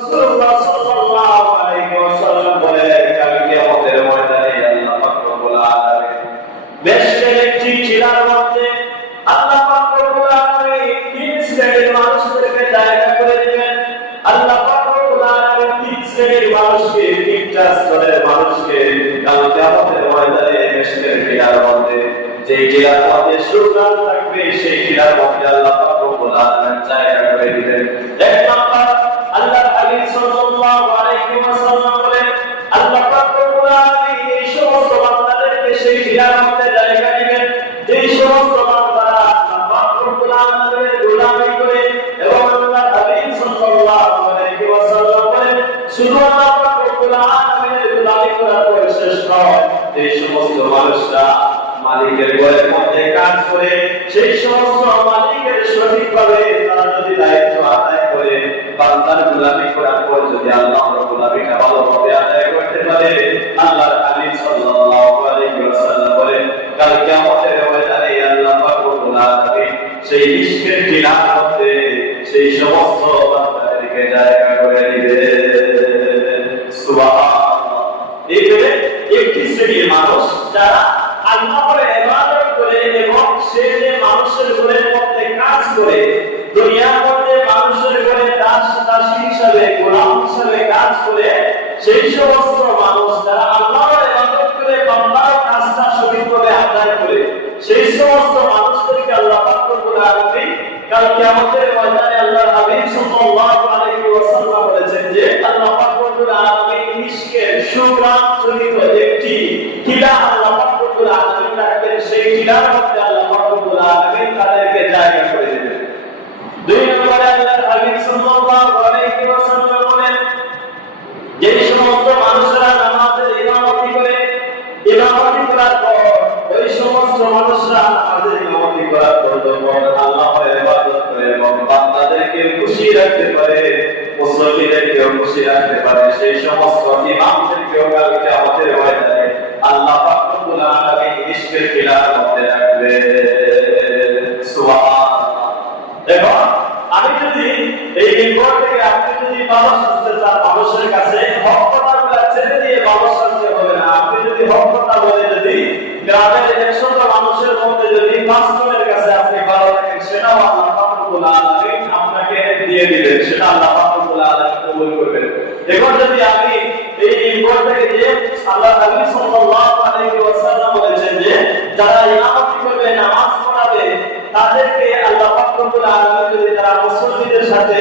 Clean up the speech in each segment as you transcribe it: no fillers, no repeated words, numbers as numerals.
রাসূলুল্লাহ সাল্লাল্লাহু আলাইহি ওয়াসাল্লাম বলেন, কাল কিয়ামতের ময়দানে আল্লাহ পাক রব্বুল আলামিন বেহেশতের একটি টিলার মধ্যে আল্লাহ পাক রব্বুল আলামিন তিন শ্রেণীর মানুষদেরকে জায়গা করে দিবেন। আল্লাহ পাক রব্বুল আলামিন তিন শ্রেণীর মানুষকে, তিনটা স্তরের মানুষকে কাল কিয়ামতের ময়দানে বেহেশতের টিলার মধ্যে, যে টিলার মধ্যে সুরগান থাকবে, সেই টিলার মধ্যে আল্লাহ পাক রব্বুল আলামিন জায়গা করে দিবেন। এক নাম্বার, আল্লাহর হাবিব সাল্লাল্লাহু আলাইহি ওয়াসাল্লাম বলেন, আল্লাহ পাক রব্বুল আলামিন এই সমস্ত বান্দাদেরকে সেই টিলার মধ্যে জায়গা দিবেন যেই সমস্ত বান্দারা আল্লাহ পাক রব্বুল আলামিনের গোলামি করে এবং আল্লাহর হাবিব সাল্লাল্লাহু আলাইহি ওয়াসাল্লাম বলেন, শুধু আল্লাহ পাক রব্বুল আলামিনের গোলামি করার পর শেষ নয়, এই সমস্ত মানুষরা মালিকের ঘরের মধ্যে কাজ করে সেই সমস্ত মালিকের সঠিকভাবে তারা যদি দায়িত্ব আদায় করে, বান্দার গোলামি করার পর যদি আল্লাহর গোলামিটা ভালোভাবে আদায় করতে পারে, আল্লাহর হাবিব সাল্লাল্লাহু আলাইহি ওয়াসাল্লাম বলেন, কাল কিয়ামতের ময়দানে আল্লাহ পাক রব্বুল আলামিন সেই ইশকের টিলার মধ্যে সেই সমস্ত বান্দাদেরকে জায়গা করে দিবেন। সুবহানাল্লাহ। এইভাবে একটি শ্রেণীর মানুষ যারা আল্লাহর ইবাদত করে এবং সে যে মানুষের ঘরের মধ্যে কাজ করে, দুনিয়ার মধ্যে মানুষের ঘরে দাসী হিসাবে, গোলাম হিসাবে কাজ করে, সেই সমস্ত মানুষ যারা আল্লাহর ইবাদত করে বান্দার কাজটা সঠিকভাবে আদায় করে, সেই সমস্ত মানুষদেরকে আল্লাহ পাক রব্বুল আলামিন কাল কিয়ামতের ময়দানে আল্লাহর হাবিব সাল্লাল্লাহু আলাইহি ওয়াসাল্লাম বলেছেন যে আল্লাহ পাক রব্বুল আলামিন মিশকের সুগ্রাম সহিত একটি টিলা আল্লাহ পাক রব্বুল আলামিন রাখবেন, সেই টিলার মধ্যে আল্লাহ পাক রব্বুল আলামিন তাদেরকে জায়গা করে দেবেন। দুই নম্বরে আল্লাহর হাবিব সাল্লাল্লাহু আলাইহি ওয়াসাল্লাম বলেন, যে সমস্ত মানুষরা নামাজের ইমামতি করে, ইমামতি করার পর ওই সমস্ত মানুষরা নামাজের ইমামতি করার পর যখন আল্লাহর ইবাদত করে এবং বান্দাদেরকে খুশি রাখতে পারে, মুসল্লিদেরকে খুশি রাখতে পারে, সেই সমস্ত ইমামদেরকে কাল কিয়ামতের ময়দানে আল্লাহ পাক রব্বুল আলামিন ইশকের টিলার মধ্যে রাখবেন। সুবহানাল্লাহ। এবং আমি যদি এই মিম্বর থেকে আপনি যদি ভালো শুনতে চান, মানুষের কাছে হক কথাগুলো ছেড়ে দিয়ে ভালো শুনতে হবে না। আপনি যদি হক কথা বলে যদি গ্রামের 100টা মানুষের মধ্যে যদি 5 জনের কাছে আপনি ভালো থাকেন, সেটাও আল্লাহ পাক রব্বুল আলামিন আপনাকে দিয়ে দিবেন, সেটা আল্লাহ পাক রব্বুল আলামিন কবুল করবেন। এখন যদি আমি এই মিম্বর থেকে যে আল্লাহ হাবিব সাল্লাল্লাহু আলাইহি ওয়াসাল্লাম বলেছেন যে যারা ইমামতি করবে, নামাজ পড়াবে, তাদেরকে আল্লাহ পাক রব্বুল আলামিন যদি তারা মুসল্লিদের সাথে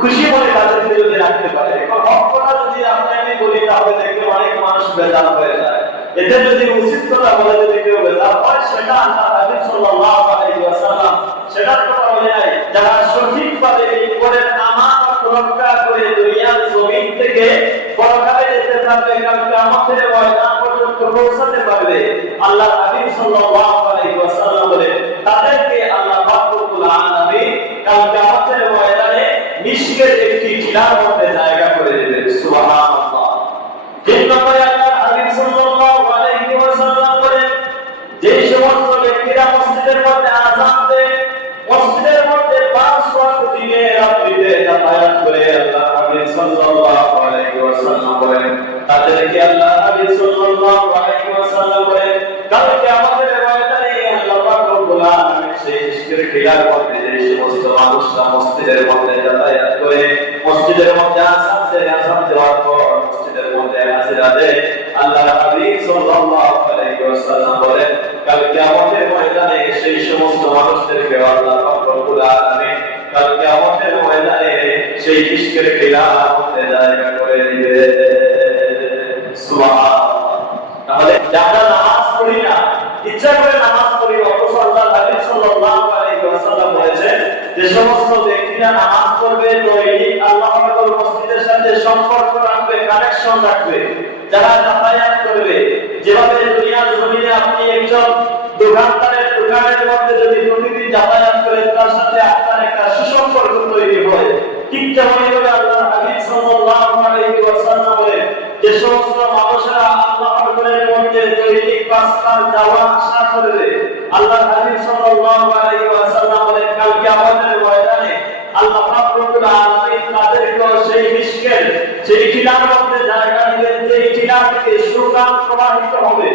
খুশি মনে তাদেরকে যদি রাখতে পারে, এখন হক কথা যদি আমি বলি তাহলে দেখবে অনেক মানুষ বেজার হয়ে যায়। এতে যদি উচিত কথা বলে যদি কেউ বেজার হয়, সেটা আল্লাহ হাবিব সাল্লাল্লাহু আলাইহি ওয়াসাল্লাম সেটার কথা বলে নাই। যারা সঠিকভাবে এই উপরের আমানত রক্ষা করে দুনিয়ার জমিন থেকে পরকালে যেতে পারবে, কাল কিয়ামতের ময়দান পর্যন্ত পৌঁছাতে পারবে, আল্লাহ হাবিব সাল্লাল্লাহু আলাইহি ওয়াসাল্লাম বলে তাদেরকে আল্লাহ পাক রব্বুল আলামিন কাল কিয়ামতের ময়দানে মিশকের একটি টিলার মধ্যে জায়গা করে দেবেন। সুবহানাল্লাহ। তিন নম্বরে আল্লাহর হাবিব সাল্লাল্লাহু আলাইহি ওয়াসাল্লাম বলেন, যে সমস্ত ব্যক্তিরা মসজিদের মধ্যে আযান দেয়, মসজিদের মধ্যে 5 ওয়াক্ত দিনে রাত্রিতে যাতায়াত করে, আল্লাহর হাবিব সাল্লাল্লাহু আলাইহি ওয়াসাল্লাম বলেন, তাদেরকে আল্লাহর হাবিব সাল্লাল্লাহু আলাইহি ওয়াসাল্লাম বলেন, কাল কিয়ামতের ময়দানে আল্লাহ পাক রব্বুল আলামিন সেই ইশকের টিলার মধ্যে যে সমস্ত মানুষরা মসজিদের মধ্যে যাতায়াত করে, মসজিদের মধ্যে আযান দেওয়ার পর মসজিদের মধ্যে হাজিরা দেয়, আল্লাহর হাবিব সাল্লাল্লাহু আলাইহি ওয়াসাল্লাম বলেন, কাল কিয়ামতের ময়দানে সেই সমস্ত মানুষদেরকে আল্লাহ পাক রব্বুল আলামিন কাল কিয়ামতের ময়দানে সেই ইশকের টিলার মধ্যে জায়গা করে দিবেন। সুবহানাল্লাহ। তাহলে যারা নামাজ পড়ি না, ইচ্ছা করে নামাজ পড়ি, অথচ আল্লাহর হাবিব সাল্লাল্লাহু আলাইহি ওয়াসাল্লাম বলেছেন যে সমস্ত ব্যক্তিরা নামাজ পড়বে দৈনিক আল্লাহ পাকের মসজিদের সাথে সম্পর্ক রাখবে, কানেকশন রাখবে, যারা যাতায়াত করবে, যেভাবে দুনিয়ার জমিনে আপনি একজন দোকানের মধ্যে যদি প্রতিদিন যাতায়াত করেন, তার সাথে আপনার একটা সুসম্পর্ক তৈরি হয়, ঠিক তেমনিভাবে আল্লাহর হাবিব সাল্লাল্লাহু আলাইহি ওয়াসাল্লাম বলেন, যে সমস্ত মানুষেরা আল্লাহর ঘরের মধ্যে দৈনিক 5 বার যাওয়া আসা করবে, আল্লাহর হাবিব সাল্লাল্লাহু আলাইহি ওয়াসাল্লাম বলেন, কাল কিয়ামতের ময়দানে আল্লাহ পাক রব্বুল আলামিন তাদেরকে সেই মিশকের সেই টিলার মধ্যে জায়গা দিবেন, যে টিলা থেকে সুরকান প্রবাহিত হবে।